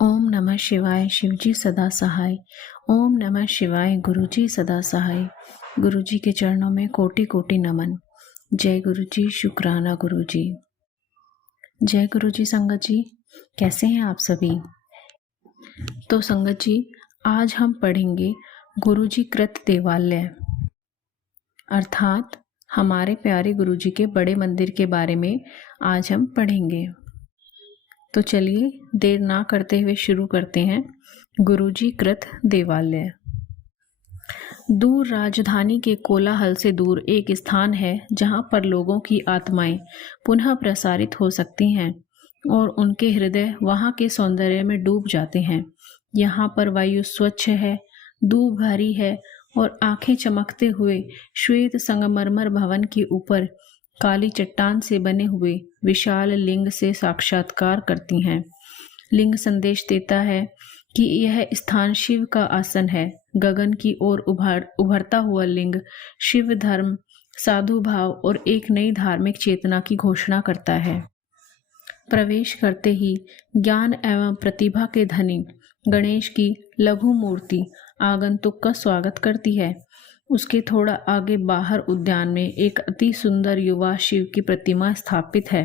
ओम नमः शिवाय शिवजी सदा सहाय। ओम नमः शिवाय गुरुजी सदा सहाय। गुरुजी के चरणों में कोटि कोटि नमन। जय गुरुजी, शुक्राना गुरुजी। जय गुरुजी। संगत जी, कैसे हैं आप सभी? तो संगत जी, आज हम पढ़ेंगे गुरुजी कृत देवालय, अर्थात हमारे प्यारे गुरुजी के बड़े मंदिर के बारे में आज हम पढ़ेंगे। तो चलिए देर ना करते हुए शुरू करते हैं। गुरुजी कृत देवालय। दूर राजधानी के कोलाहल से दूर एक स्थान है जहां पर लोगों की आत्माएं पुनः प्रसारित हो सकती हैं और उनके हृदय वहां के सौंदर्य में डूब जाते हैं। यहाँ पर वायु स्वच्छ है, धूप भारी है और आंखें चमकते हुए श्वेत संगमरमर भवन के ऊपर काली चट्टान से बने हुए विशाल लिंग से साक्षात्कार करती हैं। लिंग संदेश देता है कि यह स्थान शिव का आसन है। गगन की ओर उभरता हुआ लिंग शिव धर्म, साधु भाव और एक नई धार्मिक चेतना की घोषणा करता है। प्रवेश करते ही ज्ञान एवं प्रतिभा के धनी गणेश की लघु मूर्ति आगंतुक का स्वागत करती है। उसके थोड़ा आगे बाहर उद्यान में एक अति सुंदर युवा शिव की प्रतिमा स्थापित है।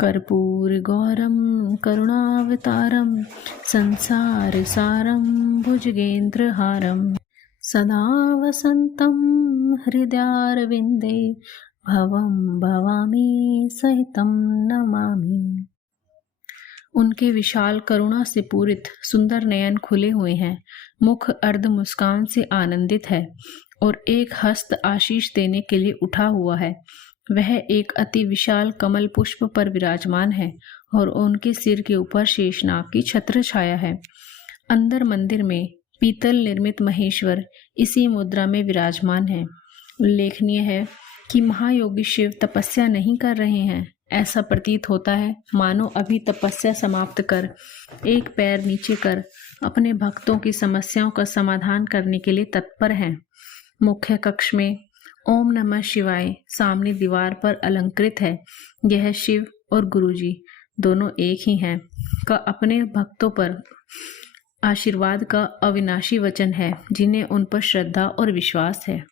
कर्पूर गौरम करुणावतारम संसार सारम भुजगेंद्र हारम सदा वसंतम हृदयारविंदे भवम भवामी सहितम नमामि। उनके विशाल करुणा से पूरित सुंदर नयन खुले हुए हैं, मुख अर्ध मुस्कान से आनंदित है और एक हस्त आशीष देने के लिए उठा हुआ है। वह एक अति विशाल कमल पुष्प पर विराजमान है और उनके सिर के ऊपर शेषनाग की छत्र छाया है। अंदर मंदिर में पीतल निर्मित महेश्वर इसी मुद्रा में विराजमान है। उल्लेखनीय है कि महायोगी शिव तपस्या नहीं कर रहे हैं। ऐसा प्रतीत होता है मानो अभी तपस्या समाप्त कर एक पैर नीचे कर अपने भक्तों की समस्याओं का समाधान करने के लिए तत्पर हैं। मुख्य कक्ष में ओम नमः शिवाय सामने दीवार पर अलंकृत है। यह शिव और गुरुजी दोनों एक ही हैं का अपने भक्तों पर आशीर्वाद का अविनाशी वचन है, जिन्हें उन पर श्रद्धा और विश्वास है।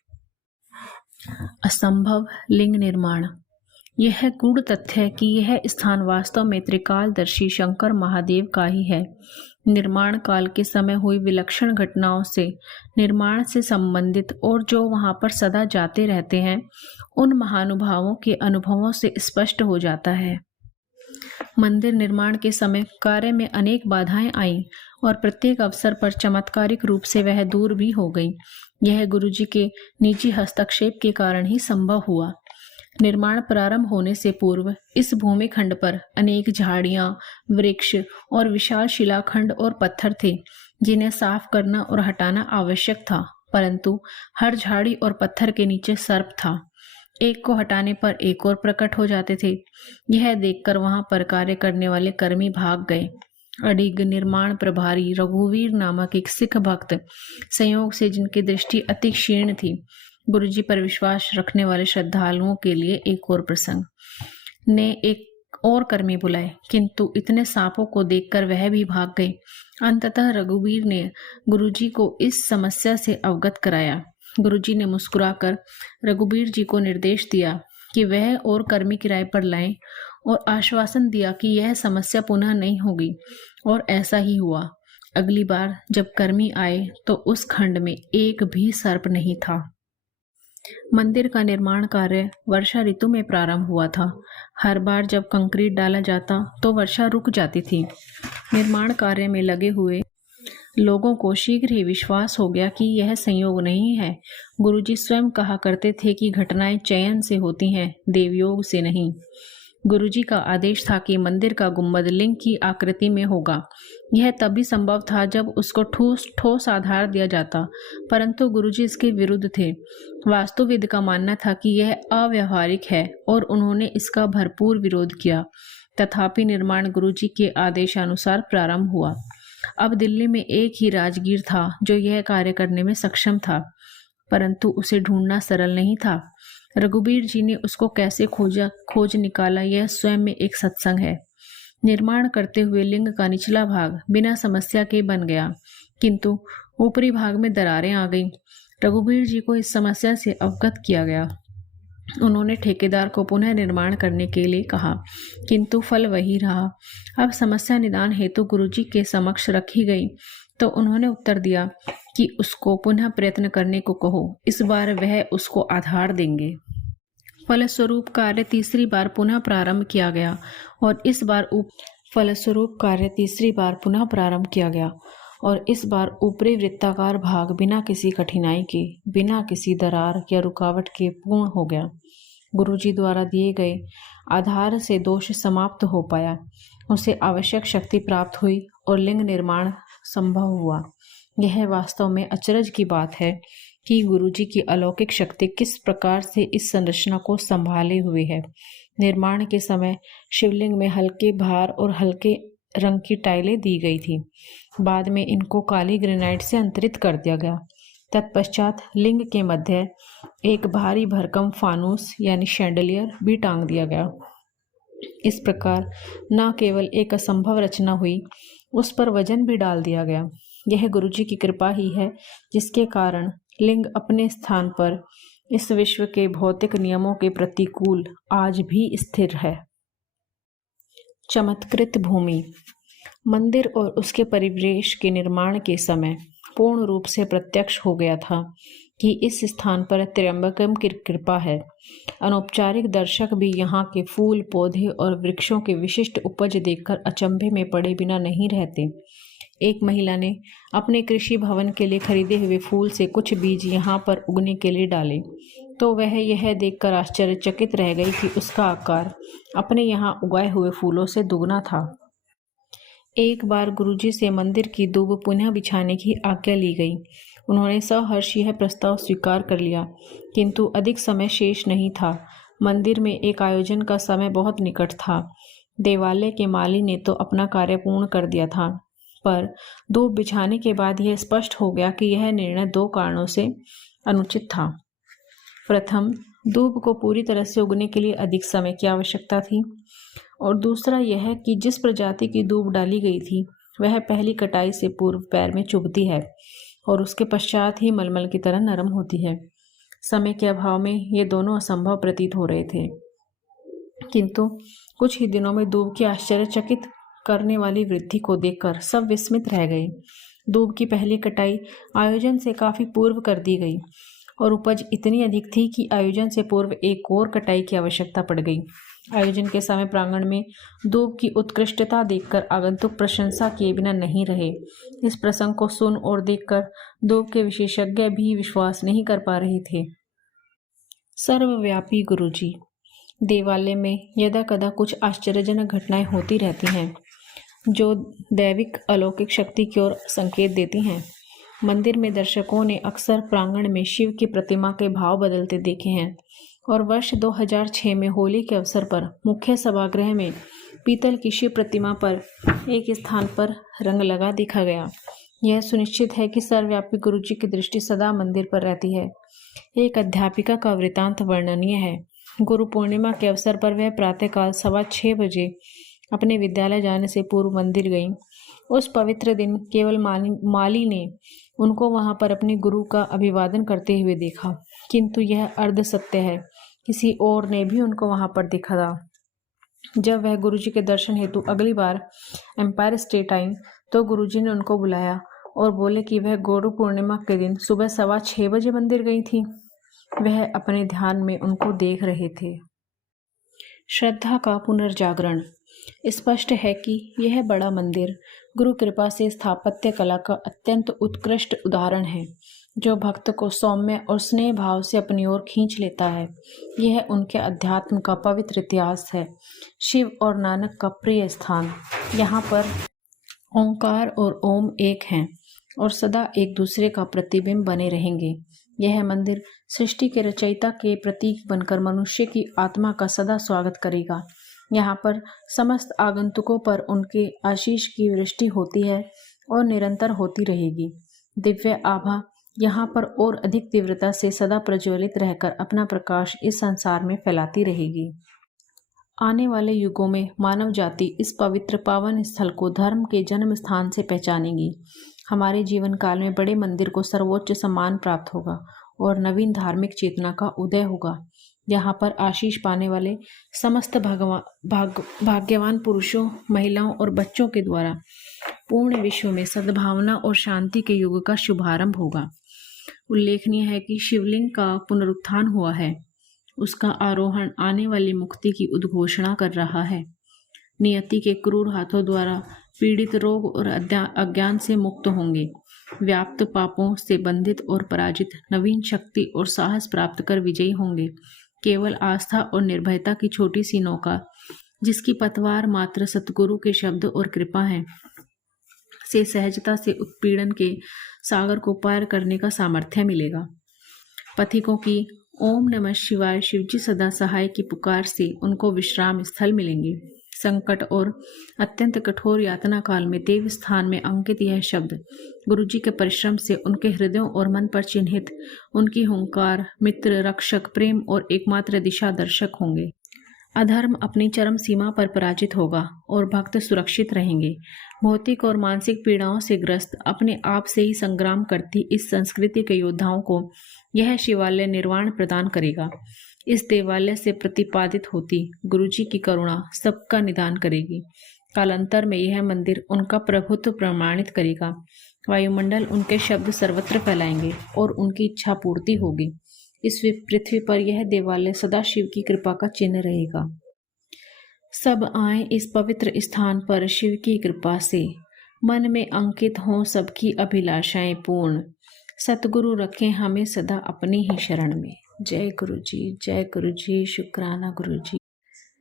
असंभव लिंग निर्माण। यह गूढ़ तथ्य है कि यह स्थान वास्तव में त्रिकालदर्शी शंकर महादेव का ही है। निर्माण काल के समय हुई विलक्षण घटनाओं से, निर्माण से संबंधित और जो वहां पर सदा जाते रहते हैं, उन महानुभावों के अनुभवों से स्पष्ट हो जाता है। मंदिर निर्माण के समय कार्य में अनेक बाधाएं आईं और प्रत्येक अवसर पर चमत्कारिक रूप से वह दूर भी हो गई। यह गुरुजी के निजी हस्तक्षेप के कारण ही संभव हुआ। निर्माण प्रारंभ होने से पूर्व इस भूमि खंड पर अनेक झाड़ियां, वृक्ष और विशाल शिलाखंड और पत्थर थे, जिन्हें साफ करना और हटाना आवश्यक था। परंतु हर झाड़ी और पत्थर के नीचे सर्प था। एक को हटाने पर एक और प्रकट हो जाते थे। यह देखकर वहां पर कार्य करने वाले कर्मी भाग गए। अडिग निर्माण प्रभारी रघुवीर नामक एक सिख भक्त, संयोग से जिनकी दृष्टि अति क्षीण थी, गुरुजी पर विश्वास रखने वाले श्रद्धालुओं के लिए एक और प्रसंग ने एक और कर्मी बुलाए, किंतु इतने सांपों को देखकर वह भी भाग गए। अंततः रघुवीर ने गुरुजी को इस समस्या से अवगत कराया। गुरुजी ने मुस्कुराकर रघुवीर जी को निर्देश दिया कि वह और कर्मी किराए पर लाएं और आश्वासन दिया कि यह समस्या पुनः नहीं होगी, और ऐसा ही हुआ। अगली बार जब कर्मी आए तो उस खंड में एक भी सर्प नहीं था। मंदिर का निर्माण कार्य वर्षा ऋतु में प्रारंभ हुआ था। हर बार जब कंक्रीट डाला जाता तो वर्षा रुक जाती थी। निर्माण कार्य में लगे हुए लोगों को शीघ्र ही विश्वास हो गया कि यह संयोग नहीं है। गुरुजी स्वयं कहा करते थे कि घटनाएं चयन से होती हैं, देवयोग से नहीं। गुरुजी का आदेश था कि मंदिर का गुंबद लिंग की आकृति में होगा। यह तभी संभव था जब उसको ठोस आधार दिया जाता, परंतु गुरुजी इसके विरुद्ध थे। वास्तुविद का मानना था कि यह अव्यावहारिक है और उन्होंने इसका भरपूर विरोध किया। तथापि निर्माण गुरुजी के आदेशानुसार प्रारंभ हुआ। अब दिल्ली में एक ही राजगीर था जो यह कार्य करने में सक्षम था, परंतु उसे ढूंढना सरल नहीं था। रघुवीर जी ने उसको कैसे खोज निकाला, यह स्वयं में एक सत्संग है। निर्माण करते हुए लिंग का निचला भाग बिना समस्या के बन गया, किंतु ऊपरी भाग में दरारें आ गईं। रघुवीर जी को इस समस्या से अवगत किया गया। उन्होंने ठेकेदार को पुनः निर्माण करने के लिए कहा, किंतु फल वही रहा। अब समस्या निदान हेतु गुरुजी के समक्ष रखी गई तो उन्होंने उत्तर दिया कि उसको पुनः प्रयत्न करने को कहो, इस बार वह उसको आधार देंगे। फलस्वरूप कार्य तीसरी बार पुनः प्रारंभ किया गया और इस बार ऊपरी वृत्ताकार भाग बिना किसी कठिनाई के, बिना किसी दरार या रुकावट के पूर्ण हो गया। गुरुजी द्वारा दिए गए आधार से दोष समाप्त हो पाया, उसे आवश्यक शक्ति प्राप्त हुई और लिंग निर्माण संभव हुआ। यह वास्तव में अचरज की बात है कि गुरुजी की अलौकिक शक्ति किस प्रकार से इस संरचना को संभाले हुए है। निर्माण के समय शिवलिंग में हल्के भार और हल्के रंग की टाइलें दी गई थी। बाद में इनको काली ग्रेनाइट से अंतरित कर दिया गया। तत्पश्चात लिंग के मध्य एक भारी भरकम फानूस यानी शैंडलियर भी टांग दिया गया। इस प्रकार न केवल एक असंभव रचना हुई, उस पर वजन भी डाल दिया गया। यह गुरुजी की कृपा ही है जिसके कारण लिंग अपने स्थान पर इस विश्व के भौतिक नियमों के प्रतिकूल आज भी स्थिर है। चमत्कृत भूमि। मंदिर और उसके परिवेश के निर्माण के समय पूर्ण रूप से प्रत्यक्ष हो गया था कि इस स्थान पर त्र्यंबकम की कृपा है। अनौपचारिक दर्शक भी यहाँ के फूल, पौधे और वृक्षों के विशिष्ट उपज देखकर अचंभे में पड़े बिना नहीं रहते। एक महिला ने अपने कृषि भवन के लिए खरीदे हुए फूल से कुछ बीज यहाँ पर उगने के लिए डाले, तो वह यह देखकर आश्चर्यचकित रह गई कि उसका आकार अपने यहाँ उगाए हुए फूलों से दुगना था। एक बार गुरुजी से मंदिर की दूब पुनः बिछाने की आज्ञा ली गई। उन्होंने सहर्ष यह प्रस्ताव स्वीकार कर लिया, किंतु अधिक समय शेष नहीं था। मंदिर में एक आयोजन का समय बहुत निकट था। देवालय के माली ने तो अपना कार्य पूर्ण कर दिया था, पर दूब बिछाने के बाद यह स्पष्ट हो गया कि यह निर्णय दो कारणों से अनुचित था। प्रथम, दूब को पूरी तरह से उगने के लिए अधिक समय की आवश्यकता थी, और दूसरा यह कि जिस प्रजाति की दूब डाली गई थी वह पहली कटाई से पूर्व पैर में चुभती है और उसके पश्चात ही मलमल की तरह नरम होती है। समय के अभाव में ये दोनों असंभव प्रतीत हो रहे थे, किंतु कुछ ही दिनों में दूब की आश्चर्यचकित करने वाली वृद्धि को देखकर सब विस्मित रह गए। दूब की पहली कटाई आयोजन से काफी पूर्व कर दी गई और उपज इतनी अधिक थी कि आयोजन से पूर्व एक और कटाई की आवश्यकता पड़ गई। आयोजन के समय प्रांगण में दूब की उत्कृष्टता देखकर आगंतुक प्रशंसा किए बिना नहीं रहे। इस प्रसंग को सुन और देखकर दूब के विशेषज्ञ भी विश्वास नहीं कर पा रहे थे। सर्वव्यापी गुरुजी। देवालय में यदा कदा कुछ आश्चर्यजनक घटनाएं होती रहती हैं जो दैविक अलौकिक शक्ति की ओर संकेत देती हैं। मंदिर में दर्शकों ने अक्सर प्रांगण में शिव की प्रतिमा के भाव बदलते देखे हैं, और वर्ष 2006 में होली के अवसर पर मुख्य सभागृह में पीतल की शिव प्रतिमा पर एक स्थान पर रंग लगा देखा गया। यह सुनिश्चित है कि सर्वव्यापी गुरुजी की दृष्टि सदा मंदिर पर रहती है। एक अध्यापिका का वृतांत वर्णनीय है। गुरु पूर्णिमा के अवसर पर वह प्रातःकाल 6:15 बजे अपने विद्यालय जाने से पूर्व मंदिर गई। उस पवित्र दिन केवल माली ने उनको वहां पर अपने गुरु का अभिवादन करते हुए देखा, किंतु यह अर्ध सत्य है, किसी और ने भी उनको वहां पर देखा था। जब वह गुरुजी के दर्शन हेतु अगली बार एम्पायर स्टेट आई तो गुरुजी ने उनको बुलाया और बोले कि वह गुरु पूर्णिमा के दिन सुबह 6:15 बजे मंदिर गई थी। वह अपने ध्यान में उनको देख रहे थे। श्रद्धा का पुनर्जागरण। स्पष्ट है कि यह बड़ा मंदिर गुरु कृपा से स्थापत्य कला का अत्यंत उत्कृष्ट उदाहरण है, जो भक्त को सौम्य और स्नेह भाव से अपनी ओर खींच लेता है। यह उनके अध्यात्म का पवित्र इतिहास है, शिव और नानक का प्रिय स्थान। यहाँ पर ओंकार और ओम एक हैं और सदा एक दूसरे का प्रतिबिंब बने रहेंगे। यह मंदिर सृष्टि के रचयिता के प्रतीक बनकर मनुष्य की आत्मा का सदा स्वागत करेगा। यहाँ पर समस्त आगंतुकों पर उनके आशीष की वृष्टि होती है और निरंतर होती रहेगी। दिव्य आभा यहाँ पर और अधिक तीव्रता से सदा प्रज्वलित रहकर अपना प्रकाश इस संसार में फैलाती रहेगी। आने वाले युगों में मानव जाति इस पवित्र पावन स्थल को धर्म के जन्म स्थान से पहचानेगी। हमारे जीवन काल में बड़े मंदिर को सर्वोच्च सम्मान प्राप्त होगा और नवीन धार्मिक चेतना का उदय होगा। यहाँ पर आशीष पाने वाले समस्त भाग्यवान पुरुषों, महिलाओं और बच्चों के द्वारा पूर्ण विश्व में सद्भावना और शांति के युग का शुभारंभ होगा। उल्लेखनीय है कि शिवलिंग का पुनरुत्थान हुआ है। उसका आरोहण आने वाली मुक्ति की उद्घोषणा कर रहा है। नियति के क्रूर हाथों द्वारा पीड़ित रोग और अज्ञान से मुक्त होंगे। व्याप्त पापों से बंधित और पराजित नवीन शक्ति और साहस प्राप्त कर विजयी होंगे। केवल आस्था और निर्भयता की छोटी सी नौका, जिसकी पतवार मात्र सतगुरु के शब्द और कृपा है, से सहजता से उत्पीड़न के सागर को पार करने का सामर्थ्य मिलेगा। पथिकों की ओम नमः शिवाय शिवजी सदा सहाय की पुकार से उनको विश्राम स्थल मिलेंगे। संकट और अत्यंत कठोर यातना काल में देव स्थान में अंकित यह शब्द गुरुजी के परिश्रम से उनके हृदयों और मन पर चिन्हित उनकी हुंकार, मित्र, रक्षक, प्रेम और एकमात्र दिशा दर्शक होंगे। अधर्म अपनी चरम सीमा पर पराजित होगा और भक्त सुरक्षित रहेंगे। भौतिक और मानसिक पीड़ाओं से ग्रस्त, अपने आप से ही संग्राम करती इस संस्कृति के योद्धाओं को यह शिवालय निर्वाण प्रदान करेगा। इस देवालय से प्रतिपादित होती गुरुजी की करुणा सबका निदान करेगी। कालांतर में यह मंदिर उनका प्रभुत्व प्रमाणित करेगा। वायुमंडल उनके शब्द सर्वत्र फैलाएंगे और उनकी इच्छा पूर्ति होगी। इस पृथ्वी पर यह देवालय सदा शिव की कृपा का चिन्ह रहेगा। सब आए इस पवित्र स्थान पर शिव की कृपा से, मन में अंकित हों सबकी अभिलाषाएं पूर्ण। सतगुरु रखें हमें सदा अपनी ही शरण में। जय गुरु जी, शुक्राना गुरु जी।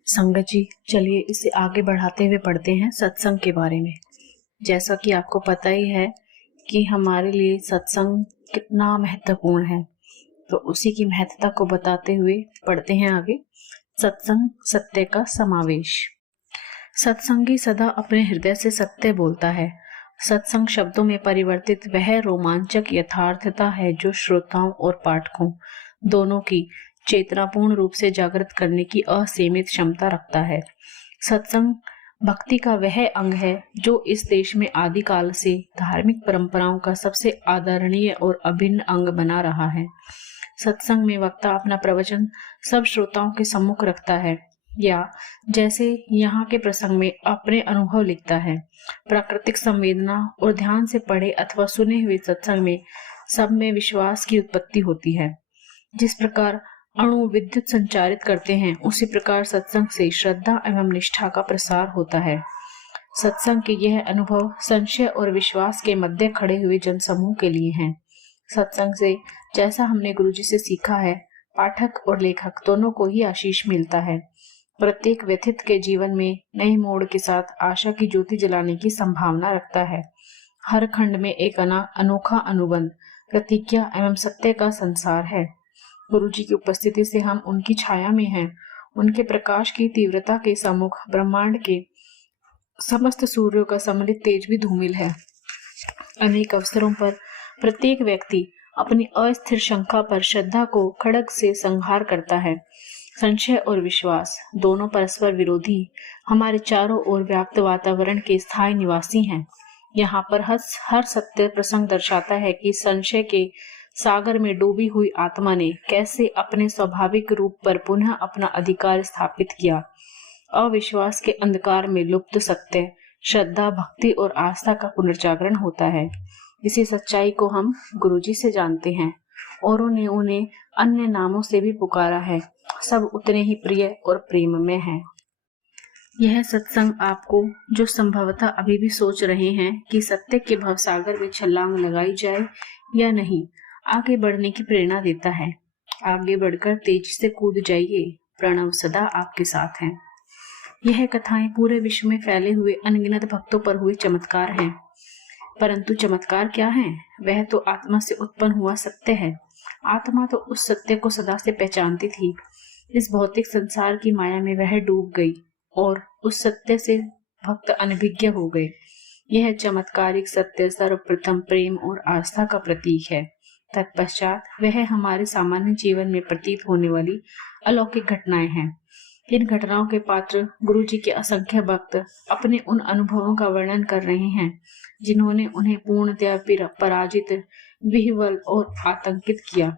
संगत जी, चलिए इसे आगे बढ़ाते हुए पढ़ते हैं सत्संग के बारे में। जैसा कि आपको पता ही है कि हमारे लिए सत्संग कितना महत्वपूर्ण है, तो उसी की महत्ता को बताते हुए पढ़ते हैं आगे। सत्संग सत्य का समावेश। सत्संगी सदा अपने हृदय से सत्य बोलता है। सत्संग शब्दों में परिवर्तित वह रोमांचक यथार्थता है जो श्रोताओं और पाठकों दोनों की चेतनापूर्ण रूप से जागृत करने की असीमित क्षमता रखता है। सत्संग भक्ति का वह अंग है जो इस देश में आदिकाल से धार्मिक परंपराओं का सबसे आदरणीय और अभिन्न अंग बना रहा है। सत्संग में वक्ता अपना प्रवचन सब श्रोताओं के सम्मुख रखता है, या जैसे यहाँ के प्रसंग में अपने अनुभव लिखता है। प्राकृतिक संवेदना और ध्यान से पढ़े अथवा सुने हुए सत्संग में सब में विश्वास की उत्पत्ति होती है। जिस प्रकार अणु विद्युत संचारित करते हैं, उसी प्रकार सत्संग से श्रद्धा एवं निष्ठा का प्रसार होता है। सत्संग के यह अनुभव संशय और विश्वास के मध्य खड़े हुए जनसमूह के लिए हैं। सत्संग से जैसा हमने गुरुजी से सीखा है, पाठक और लेखक दोनों को ही आशीष मिलता है। प्रत्येक व्यथित के जीवन में नए मोड़ के साथ आशा की ज्योति जलाने की संभावना रखता है। हर खंड में एक अनोखा अनुबंध, प्रतिज्ञा एवं सत्य का संसार है। गुरुजी की उपस्थिति से हम उनकी छाया में हैं। उनके प्रकाश की तीव्रता के सम्मुख ब्रह्मांड के समस्त सूर्यों का सम्मिलित तेज भी धूमिल है। अनेक अवसरों पर प्रत्येक व्यक्ति अपनी अस्थिर शंका पर श्रद्धा को खड्ग से संहार करता है। संशय और विश्वास दोनों परस्पर विरोधी हमारे चारों ओर व्याप्त वातावरण के स्थायी निवासी हैं। यहाँ पर हर सत्य प्रसंग दर्शाता है कि संशय के सागर में डूबी हुई आत्मा ने कैसे अपने स्वाभाविक रूप पर पुनः अपना अधिकार स्थापित किया। अविश्वास के अंधकार में लुप्त सत्य, श्रद्धा, भक्ति और आस्था का पुनर्जागरण होता है। इसी सच्चाई को हम गुरुजी से जानते हैं और उन्हें अन्य नामों से भी पुकारा है। सब उतने ही प्रिय और प्रेममय हैं। यह सत्संग आपको, जो संभवतः अभी भी सोच रहे हैं कि सत्य के भवसागर में छलांग लगाई जाए या नहीं, आगे बढ़ने की प्रेरणा देता है। आगे बढ़कर तेजी से कूद जाइए, प्रणव सदा आपके साथ है। यह कथाएं पूरे विश्व में फैले हुए अनगिनत भक्तों पर हुए चमत्कार हैं। परंतु चमत्कार क्या है? वह तो आत्मा से उत्पन्न हुआ सत्य है। आत्मा तो उस सत्य को सदा से पहचानती थी। इस भौतिक संसार की माया में वह डूब गई और उस सत्य से भक्त अनभिज्ञ हो गए। यह चमत्कारिक सत्य सर्वप्रथम प्रेम और आस्था का प्रतीक है। तत्पश्चात वह हमारे सामान्य जीवन में प्रतीत होने वाली अलौकिक घटनाएं हैं। इन घटनाओं के पात्र गुरु जी के असंख्य भक्त अपने उन अनुभवों का वर्णन कर रहे हैं जिन्होंने उन्हें पूर्णतया पराजित, विह्वल और आतंकित किया।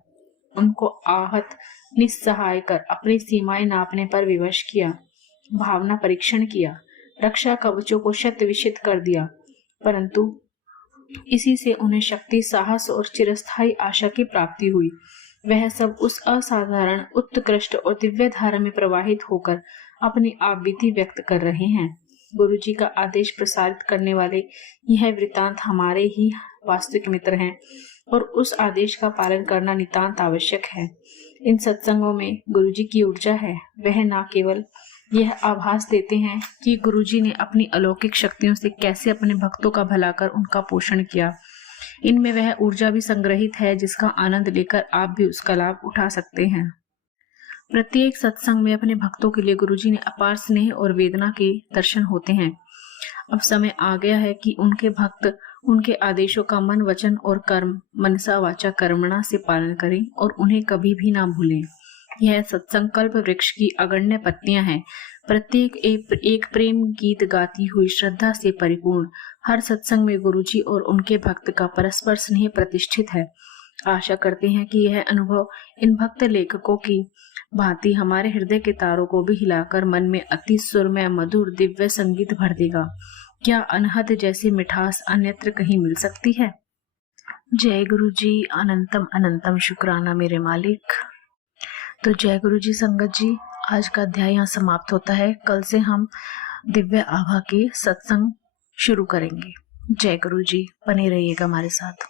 उनको आहत, निस्सहाय कर अपनी सीमाएं नापने पर विवश किया, भावना परीक्षण किया, रक्षा कवचों को शत विशत कर दिया, परंतु इसी से उन्हें शक्ति, साहस और चिरस्थायी आशा की प्राप्ति हुई। वह सब उस असाधारण, उत्कृष्ट और दिव्य धारा में प्रवाहित होकर अपनी आपबीती व्यक्त कर रहे हैं। गुरु जी का आदेश प्रसारित करने वाले यह वृत्तांत हमारे ही वास्तविक मित्र हैं और उस आदेश का पालन करना नितांत आवश्यक है। इन सत्संगों में गुरु जी की ऊर्जा है। वह न केवल यह आभास देते हैं कि गुरु जी ने अपनी अलौकिक शक्तियों से कैसे अपने भक्तों का भला कर उनका पोषण किया, इनमें वह ऊर्जा भी संग्रहित है जिसका आनंद लेकर आप भी उसका लाभ उठा सकते हैं। प्रत्येक सत्संग में अपने भक्तों के लिए गुरुजी ने अपार स्नेह और वेदना के दर्शन होते हैं। अब समय आ गया है कि उनके भक्त उनके आदेशों का मन, वचन और कर्म, मनसा वाचा कर्मणा से पालन करें और उन्हें कभी भी ना भूलें। यह सत्संग कल्प वृक्ष की अगण्य पत्तियां हैं, प्रत्येक एक प्रेम गीत गाती हुई श्रद्धा से परिपूर्ण। हर सत्संग में गुरुजी और उनके भक्त का परस्पर स्नेह प्रतिष्ठित है। आशा करते हैं कि यह अनुभव इन भक्त लेखकों की भांति हमारे हृदय के तारों को भी हिलाकर मन में अति सुरमय, मधुर, दिव्य संगीत भर देगा। क्या अनहद जैसी मिठास अन्यत्र कहीं मिल सकती है? जय गुरु जी, अनंतम अनंतम शुक्राना मेरे मालिक। तो जय गुरु जी संगत जी, आज का अध्याय यहाँ समाप्त होता है। कल से हम दिव्य आभा के सत्संग शुरू करेंगे। जय गुरु जी, बने रहिएगा हमारे साथ।